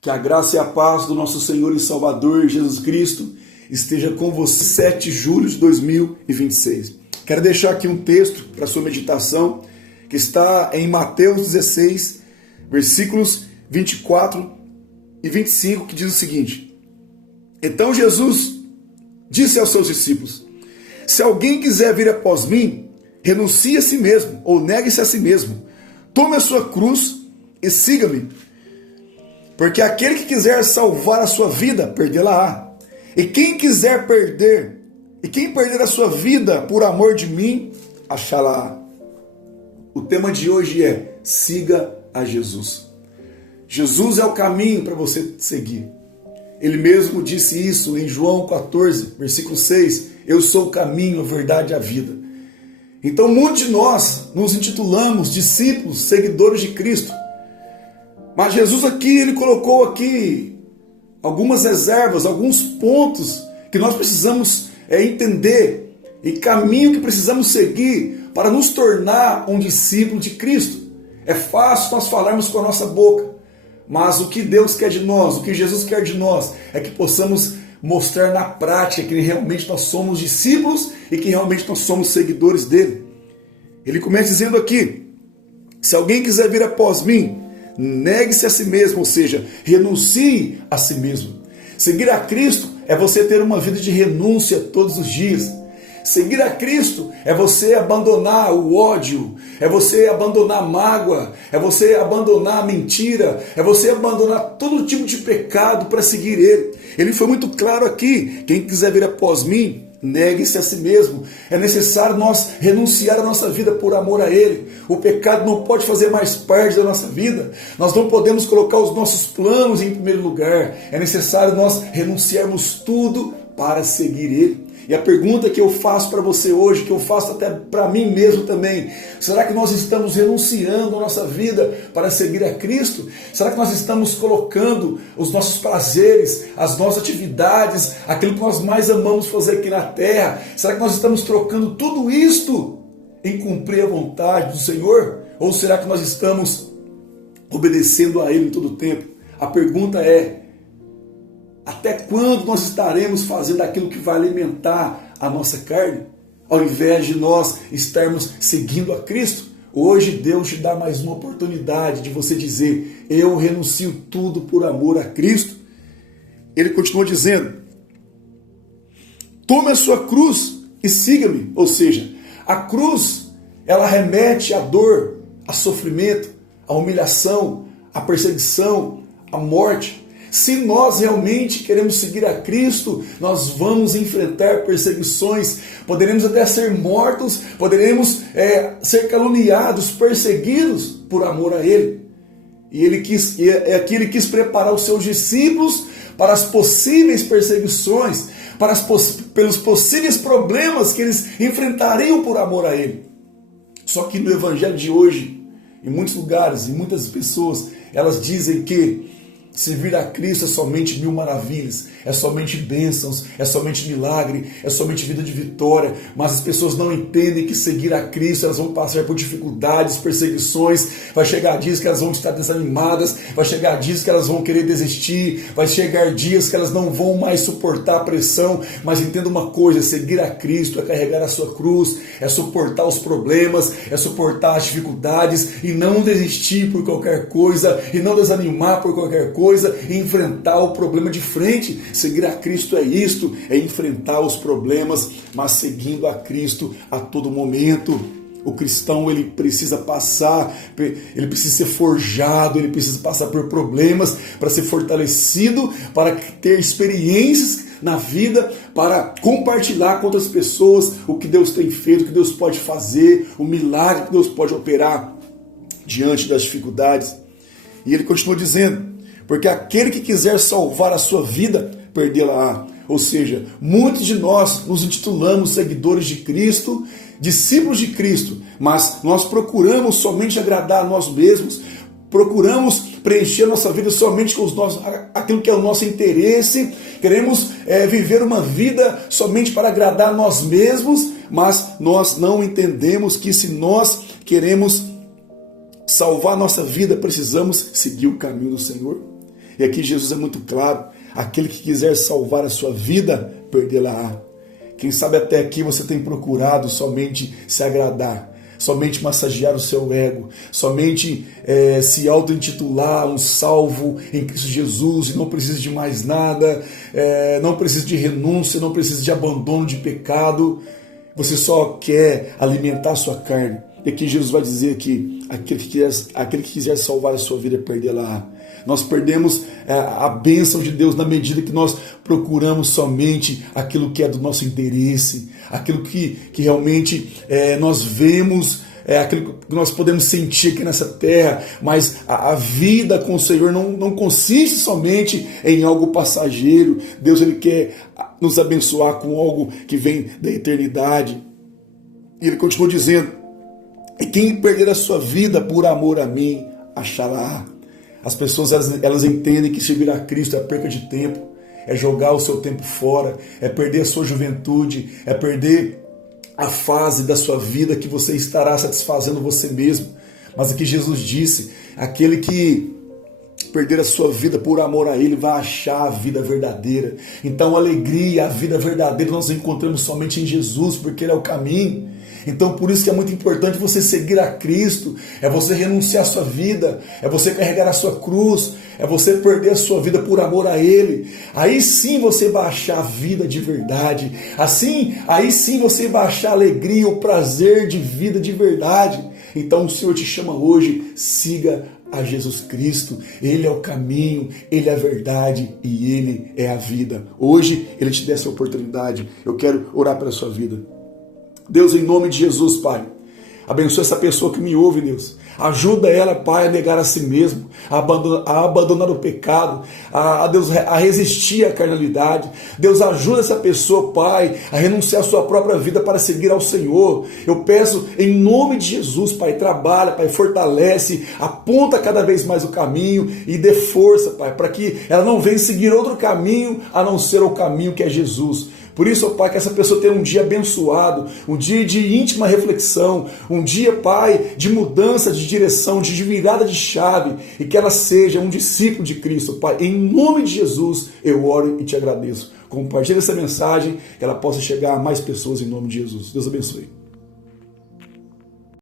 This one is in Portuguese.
Que a graça e a paz do nosso Senhor e Salvador Jesus Cristo esteja com você. 7 de julho de 2026. Quero deixar aqui um texto para sua meditação, que está em Mateus 16, versículos 24 e 25, que diz o seguinte: Então Jesus disse aos seus discípulos: Se alguém quiser vir após mim, renuncie a si mesmo, ou negue-se a si mesmo. Tome a sua cruz e siga-me. Porque aquele que quiser salvar a sua vida, perdê-la-á. E quem perder a sua vida por amor de mim, achá-la-á. O tema de hoje é: siga a Jesus. Jesus é o caminho para você seguir. Ele mesmo disse isso em João 14, versículo 6. Eu sou o caminho, a verdade e a vida. Então muitos de nós nos intitulamos discípulos, seguidores de Cristo. Mas Jesus aqui, ele colocou aqui algumas reservas, alguns pontos que nós precisamos entender e caminho que precisamos seguir para nos tornar um discípulo de Cristo. É fácil nós falarmos com a nossa boca, mas o que Deus quer de nós, o que Jesus quer de nós, é que possamos mostrar na prática que realmente nós somos discípulos e que realmente nós somos seguidores dele. Ele começa dizendo aqui: se alguém quiser vir após mim, negue-se a si mesmo, ou seja, renuncie a si mesmo. Seguir a Cristo é você ter uma vida de renúncia todos os dias. Seguir a Cristo é você abandonar o ódio, é você abandonar a mágoa, é você abandonar a mentira, é você abandonar todo tipo de pecado para seguir Ele. Ele foi muito claro aqui: quem quiser vir após mim, negue-se a si mesmo. É necessário nós renunciar a nossa vida por amor a Ele. O pecado não pode fazer mais parte da nossa vida. Nós não podemos colocar os nossos planos em primeiro lugar. É necessário nós renunciarmos tudo para seguir Ele. E a pergunta que eu faço para você hoje, que eu faço até para mim mesmo também: será que nós estamos renunciando a nossa vida para seguir a Cristo? Será que nós estamos colocando os nossos prazeres, as nossas atividades, aquilo que nós mais amamos fazer aqui na terra? Será que nós estamos trocando tudo isto em cumprir a vontade do Senhor? Ou será que nós estamos obedecendo a Ele em todo o tempo? A pergunta é: até quando nós estaremos fazendo aquilo que vai alimentar a nossa carne, ao invés de nós estarmos seguindo a Cristo? Hoje Deus te dá mais uma oportunidade de você dizer: eu renuncio tudo por amor a Cristo. Ele continua dizendo: tome a sua cruz e siga-me. Ou seja, a cruz, ela remete à dor, a sofrimento, à humilhação, à perseguição, à morte. Se nós realmente queremos seguir a Cristo, nós vamos enfrentar perseguições, poderemos até ser mortos, poderemos ser caluniados, perseguidos por amor a Ele. E aqui ele quis preparar os seus discípulos para as possíveis perseguições, pelos possíveis problemas que eles enfrentariam por amor a Ele. Só que no Evangelho de hoje, em muitos lugares, em muitas pessoas, elas dizem que servir a Cristo é somente mil maravilhas, é somente bênçãos, é somente milagre, é somente vida de vitória. Mas as pessoas não entendem que seguir a Cristo, elas vão passar por dificuldades, perseguições. Vai chegar dias que elas vão estar desanimadas, vai chegar dias que elas vão querer desistir, vai chegar dias que elas não vão mais suportar a pressão. Mas entenda uma coisa: seguir a Cristo é carregar a sua cruz, é suportar os problemas, é suportar as dificuldades e não desistir por qualquer coisa, e não desanimar por qualquer coisa, e enfrentar o problema de frente. Seguir a Cristo é isto, é enfrentar os problemas, mas seguindo a Cristo a todo momento. O cristão, ele precisa passar, ele precisa ser forjado, ele precisa passar por problemas para ser fortalecido, para ter experiências na vida, para compartilhar com outras pessoas o que Deus tem feito, o que Deus pode fazer, o milagre que Deus pode operar diante das dificuldades. E ele continua dizendo: porque aquele que quiser salvar a sua vida, perdê-la-á. Ou seja, muitos de nós nos intitulamos seguidores de Cristo, discípulos de Cristo, mas nós procuramos somente agradar a nós mesmos, procuramos preencher a nossa vida somente com aquilo que é o nosso interesse, queremos viver uma vida somente para agradar a nós mesmos, mas nós não entendemos que se nós queremos salvar nossa vida, precisamos seguir o caminho do Senhor. E aqui Jesus é muito claro: aquele que quiser salvar a sua vida, perdê-la-á. Quem sabe até aqui você tem procurado somente se agradar, somente massagear o seu ego, somente se auto-intitular um salvo em Cristo Jesus e não precisa de mais nada, não precisa de renúncia, não precisa de abandono de pecado. Você só quer alimentar a sua carne. E aqui Jesus vai dizer que aquele que quiser salvar a sua vida, perdê-la-á. Nós perdemos a bênção de Deus na medida que nós procuramos somente aquilo que é do nosso interesse, aquilo que realmente nós vemos, aquilo que nós podemos sentir aqui nessa terra, mas a vida com o Senhor não consiste somente em algo passageiro. Deus, Ele quer nos abençoar com algo que vem da eternidade. E Ele continua dizendo: e quem perder a sua vida por amor a mim, achará. As pessoas elas entendem que servir a Cristo é perca de tempo, é jogar o seu tempo fora, é perder a sua juventude, é perder a fase da sua vida que você estará satisfazendo você mesmo. Mas aqui Jesus disse: aquele que perder a sua vida por amor a Ele vai achar a vida verdadeira. Então a alegria, a vida verdadeira nós encontramos somente em Jesus, porque Ele é o caminho. Então por isso que é muito importante você seguir a Cristo, é você renunciar à sua vida, é você carregar a sua cruz, é você perder a sua vida por amor a Ele. Aí sim você vai achar a vida de verdade, aí sim você vai achar a alegria, o prazer de vida de verdade. Então o Senhor te chama hoje: siga a Jesus Cristo. Ele é o caminho, Ele é a verdade e Ele é a vida. Hoje Ele te dá essa oportunidade. Eu quero orar pela sua vida. Deus, em nome de Jesus, Pai, abençoa essa pessoa que me ouve, Deus. Ajuda ela, Pai, a negar a si mesmo, a abandonar o pecado, Deus, a resistir à carnalidade. Deus, ajuda essa pessoa, Pai, a renunciar à sua própria vida para seguir ao Senhor. Eu peço, em nome de Jesus, Pai, trabalha, Pai, fortalece, aponta cada vez mais o caminho e dê força, Pai, para que ela não venha seguir outro caminho a não ser o caminho que é Jesus. Por isso, Pai, que essa pessoa tenha um dia abençoado, um dia de íntima reflexão, um dia, Pai, de mudança de direção, de virada de chave, e que ela seja um discípulo de Cristo, Pai. Em nome de Jesus, eu oro e te agradeço. Compartilhe essa mensagem, que ela possa chegar a mais pessoas em nome de Jesus. Deus abençoe.